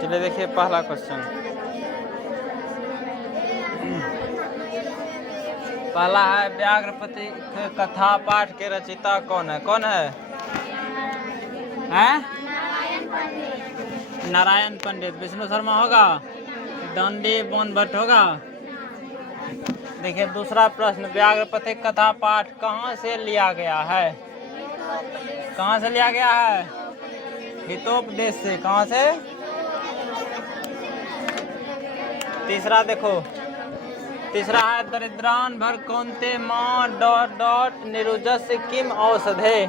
चलिए देखिए पहला क्वेश्चन। पहला है व्याघ्रपति कथा पाठ के रचयिता कौन है? कौन है? नारायण पंडित। विष्णु शर्मा होगा? दंडी बोन भट्ट होगा? देखिए दूसरा प्रश्न, व्याघ्रपति कथा पाठ कहाँ से लिया गया है? कहाँ से लिया गया है? हितोपदेश से। कहाँ से? तीसरा देखो, तीसरा है दरिद्रान भर कौन्ते माँ डॉट डॉट निरुजस किम औषधे।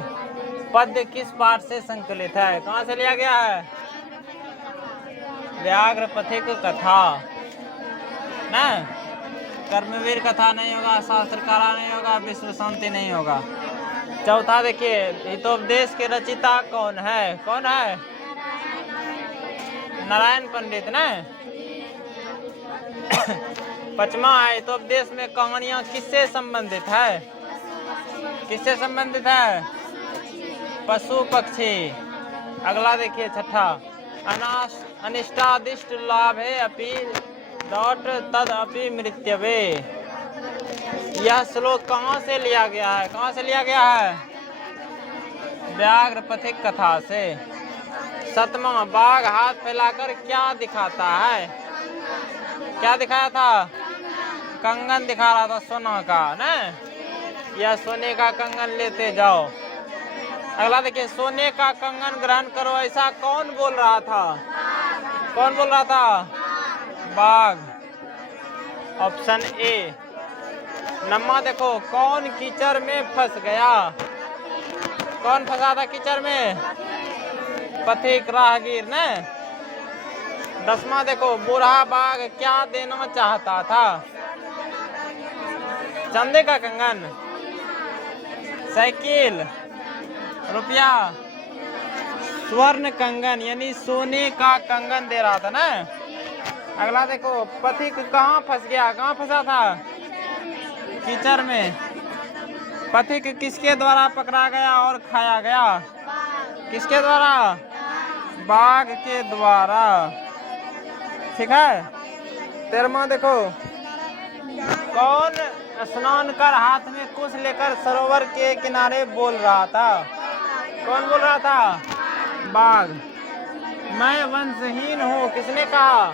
पद्य किस पाठ से संकलित है? कहाँ से लिया गया है? व्याघ्रपथिक कथा ना। कर्मवीर कथा नहीं होगा, शास्त्रकारा नहीं होगा, विश्व शांति नहीं होगा। चौथा देखिए, हितोपदेश के रचयिता कौन है? कौन है? नारायण पंडित ना। पांचवा है, हितोपदेश में कहानियां किससे संबंधित है? किससे संबंधित है? पशु पक्षी। अगला देखिए छठा, अनिष्टादिष्ट लाभे अपि डॉट तद अपि मृत्यवे। यह श्लोक कहाँ से लिया गया है? कहाँ से लिया गया है? व्याघ्रपथिक कथा से। सतमा, बाघ हाथ फैलाकर क्या दिखाता है? क्या दिखाया था? कंगन दिखा रहा था सोना का ना। यह सोने का कंगन लेते जाओ। अगला देखिए, सोने का कंगन ग्रहण करो ऐसा कौन बोल रहा था? कौन बोल रहा था? बाघ। Option A. नम्मा देखो, कौन कीचड़ में फंस गया? कौन फंसा था कीचड़ में? पथिक राहगीर ने। दसवां देखो, बूढ़ा बाघ क्या देना चाहता था? चांदी का कंगन, साइकिल, रुपया, स्वर्ण कंगन यानी सोने का कंगन दे रहा था ना। अगला देखो, पथिक कहाँ फंस गया? कहाँ फंसा था? कीचड़ में। पथिक किसके द्वारा पकड़ा गया और खाया गया? किसके द्वारा? बाघ के द्वारा। ठीक है। 13वां देखो, कौन स्नान कर हाथ में कुश लेकर सरोवर के किनारे बोल रहा था? कौन बोल रहा था? बाघ। मैं वंशहीन हूँ किसने कहा?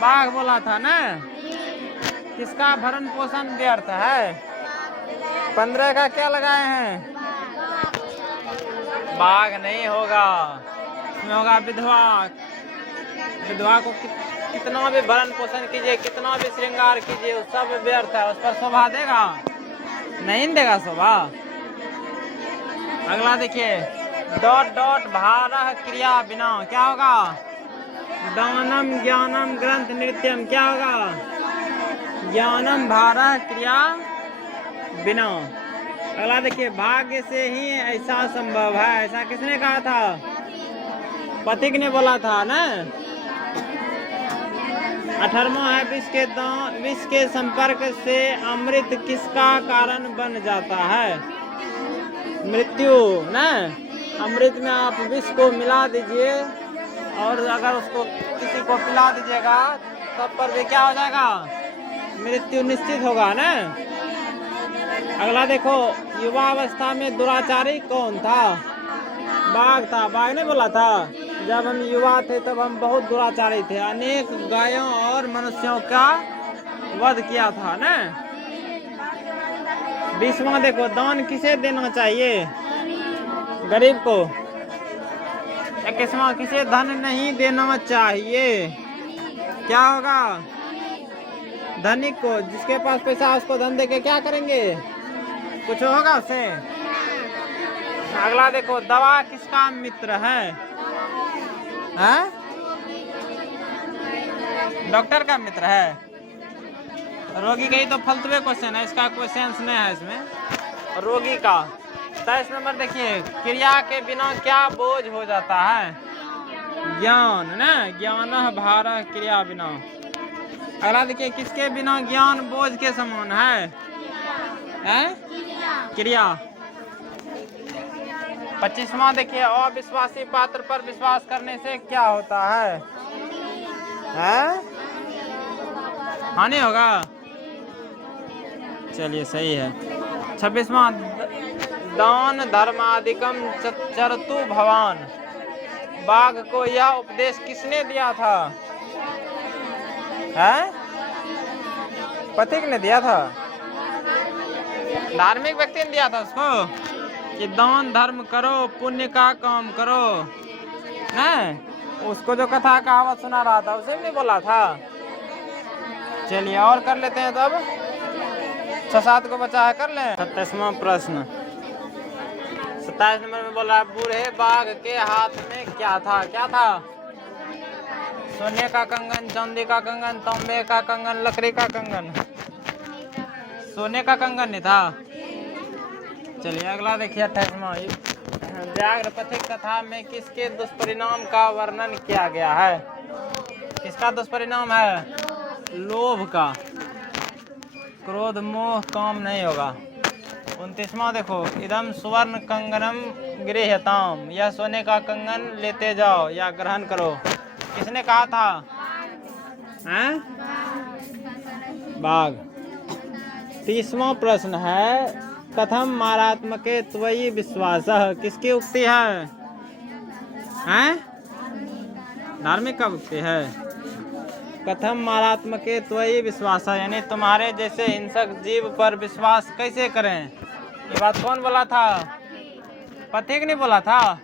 बाघ बोला था ना। किसका भरण पोषण व्यर्थ है? 15 का क्या लगाए हैं? बाघ नहीं होगा, इसमें होगा विधवा। विधवा को कितना भी भरण पोषण कीजिए, कितना भी श्रृंगार कीजिए, वो सब व्यर्थ है। उस पर शोभा देगा? नहीं देगा शोभा। अगला देखिए, डॉट डॉट भारह क्रिया बिना क्या होगा? दानम ज्ञानम ग्रंथ नृत्यम क्या होगा? ज्ञानम भारह क्रिया बिना। अगला देखिए, भाग्य से ही ऐसा संभव है ऐसा किसने कहा था? पथिक ने बोला था ना। 18वां है, विष के संपर्क से अमृत किसका कारण बन जाता है? मृत्यु ना। अमृत में आप विष को मिला दीजिए और अगर उसको किसी को पिला दीजिएगा तब पर भी क्या हो जाएगा? मृत्यु निश्चित होगा ना। अगला देखो, युवा अवस्था में दुराचारी कौन था? बाघ था। बाघ ने बोला था, जब हम युवा थे तब हम बहुत दुराचारी थे, अनेक गायों और मनुष्यों का वध किया था ना। 20वां देखो, दान किसे देना चाहिए? गरीब को। 21वां, किसे धन नहीं देना चाहिए? क्या होगा? धनिक को। जिसके पास पैसा है उसको धन देके क्या करेंगे? कुछ होगा उससे? अगला देखो, दवा किसका मित्र है? हाँ? डॉक्टर का मित्र है। रोगी का ही तो फालतू क्वेश्चन है, इसका कोई सेंस नहीं है इसमें। रोगी का। 23 नंबर देखिए, क्रिया के बिना क्या बोझ हो जाता है? ज्ञान ना। ज्ञान भारह क्रिया बिना। अगला देखिए, किसके बिना ज्ञान बोझ के समान है? क्रिया। 25वां देखिए, अविश्वासी पात्र पर विश्वास करने से क्या होता है? हैं? हानि होगा। चलिए सही है। 26वां, दान धर्मादिकम चरतु भवान। बाघ को यह उपदेश किसने दिया था? हैं? पथिक ने दिया था, धार्मिक व्यक्ति ने दिया था उसको कि दान धर्म करो, पुण्य का काम करो ना। उसको जो कथा कहावत सुना रहा था उसे भी बोला था। चलिए और कर लेते हैं, तब 6-7 को बचा है, कर लें। 27वां प्रश्न, 27 नंबर में बोला, बूढ़े बाघ के हाथ में क्या था? क्या था? सोने का कंगन, चांदी का कंगन, तांबे का कंगन, लकड़ी का कंगन। सोने का कंगन नहीं था। चलिए अगला देखिए 28वां, व्याघ्र पथिक कथा में किसके दुष्परिणाम का वर्णन किया गया है? किसका दुष्परिणाम है? लोभ का। क्रोध मोह काम नहीं होगा। 29वां देखो, इदम सुवर्ण कंगनम गृह्यताम। यह सोने का कंगन लेते जाओ या ग्रहण करो। किसने कहा था? हैं? बाघ। 30वां प्रश्न है, कथम मारात्मके त्वयि विश्वासः। किसकी उक्ति है? हैं? धार्मिक का उक्ति है। कथम मारात्मके त्वयि विश्वासः, यानी तुम्हारे जैसे हिंसक जीव पर विश्वास कैसे करें? ये बात कौन बोला था? पथिक ने बोला था।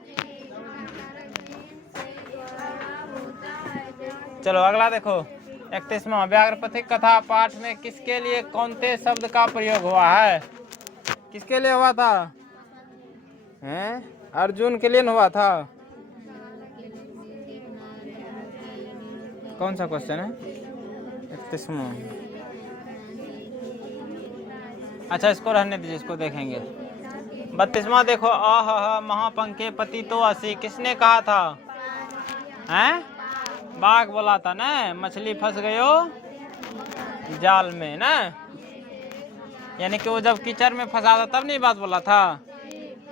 चलो अगला देखो 31वां, व्याघ्र पथिक कथा पाठ में किसके लिए कौनते शब्द का प्रयोग हुआ है? किसके लिए हुआ था? हैं? अर्जुन के लिए हुआ था। कौन सा क्वेश्चन है? 31वां। अच्छा इसको रहने दीजिए, इसको देखेंगे। 32वां देखो, आह महापंखे पति तो असी। किसने कहा था? हैं? बाघ बोला था ना, मछली फंस गयो जाल में ना, यानी कि वो जब कीचड़ में फंसा था तब नहीं बात बोला था,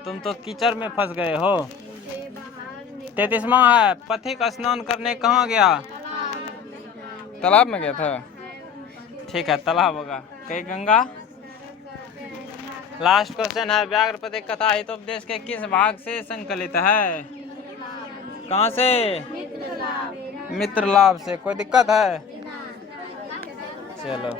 तुम तो कीचड़ में फंस गए हो। 33वां है, पथिक स्नान करने कहाँ गया? तालाब में गया था। ठीक है, तालाब होगा, कहीं गंगा। लास्ट क्वेश्चन है, व्याघ्र पथिक कथा हितोपदेश के किस भाग से संकलित है? कहाँ से? मित्र लाभ से। कोई दिक्कत है? चलो।